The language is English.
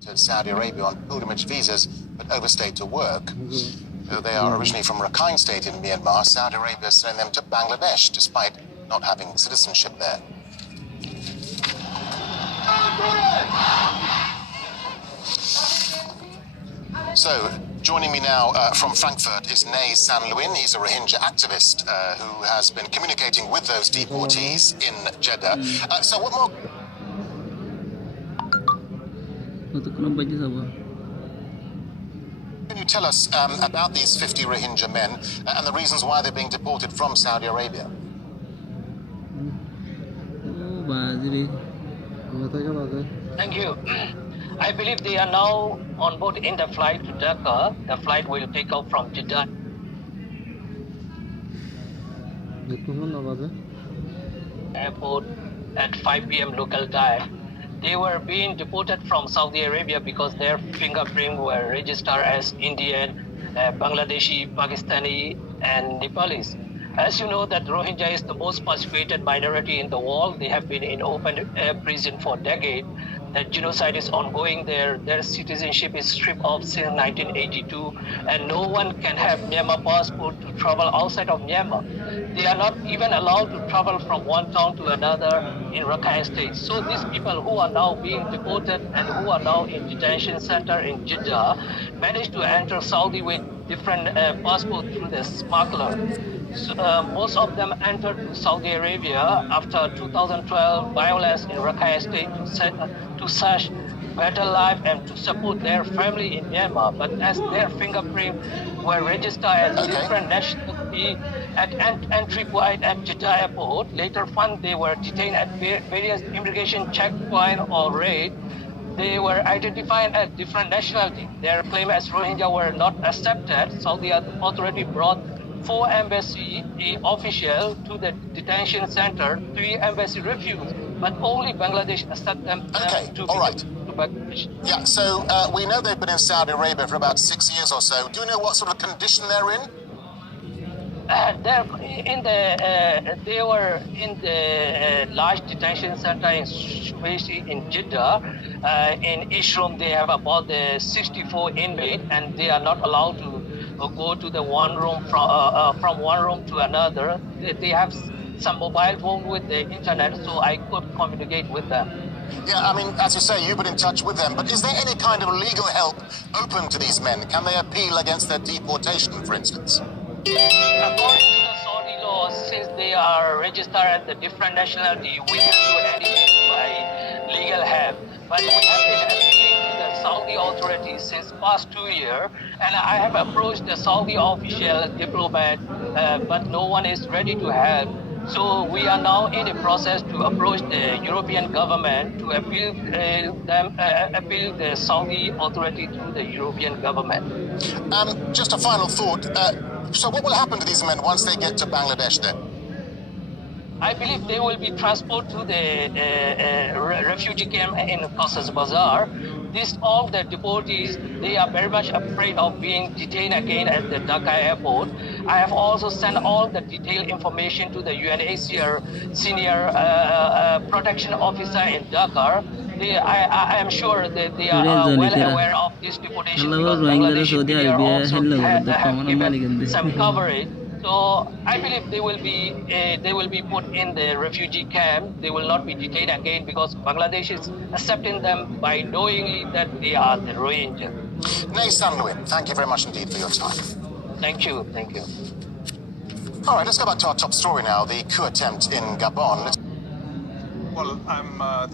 to Saudi Arabia on pilgrimage visas but overstayed to work. Though they are originally from Rakhine State in Myanmar, Saudi Arabia is sending them to Bangladesh despite not having citizenship there. So, joining me now from Frankfurt is Nay San Luin. He's a Rohingya activist who has been communicating with those deportees in Jeddah. So what more... Can you tell us about these 50 Rohingya men and the reasons why they're being deported from Saudi Arabia? Thank you. I believe they are now on board in the flight to Dhaka. The flight will take off from Jeddah airport at 5 p.m. local time. They were being deported from Saudi Arabia because their fingerprints were registered as Indian, Bangladeshi, Pakistani, and Nepalese. As you know, that Rohingya is the most persecuted minority in the world. They have been in open air prison for decades. That genocide is ongoing there. Their citizenship is stripped off since 1982, and no one can have Myanmar passport to travel outside of Myanmar. They are not even allowed to travel from one town to another in Rakhine State. So these people who are now being deported and who are now in detention center in Jeddah managed to enter Saudi with different passports through the smuggler. So, most of them entered to Saudi Arabia after 2012 violence in Rakhine State to search better life and to support their family in Myanmar. But as their fingerprints were registered as different nationality at entry point at Jeddah airport, later found they were detained at various immigration checkpoints or raid. They were identified as different nationality. Their claim as Rohingya were not accepted. Saudi authority brought 4 embassy officials to the detention center. 3 embassy refused, but only Bangladesh accepted them to Bangladesh. Yeah, so we know they've been in Saudi Arabia for about 6 years or so. Do you know what sort of condition they're in? They were in the large detention center in Jeddah. In each room, they have about 64 inmates, and they are not allowed to go to the one room from one room to another. They have some mobile phone with the internet, so I could communicate with them. Yeah, I mean, as you say, you've been in touch with them, but is there any kind of legal help open to these men? Can they appeal against their deportation, for instance? According to the Saudi law, since they are registered as the different nationality, we can't do anything by legal help. But we have been appealing to the Saudi authorities since past 2 years, and I have approached the Saudi official diplomat, but no one is ready to help. So we are now in the process to approach the European government to appeal the Saudi authority to the European government. Just a final thought. So what will happen to these men once they get to Bangladesh then? I believe they will be transported to the refugee camp in Cox's Bazar. All the deportees, they are very much afraid of being detained again at the Dhaka airport. I have also sent all the detailed information to the UNHCR senior protection officer in Dhaka. I am sure that they are well aware of this deportation because Bangladesh media also have given some coverage. So I believe they will be put in the refugee camp. They will not be detained again because Bangladesh is accepting them by knowingly that they are the Rohingya. Nay San Luin, thank you very much indeed for your time. Thank you, thank you. All right, let's go back to our top story now, the coup attempt in Gabon. Well, I'm thank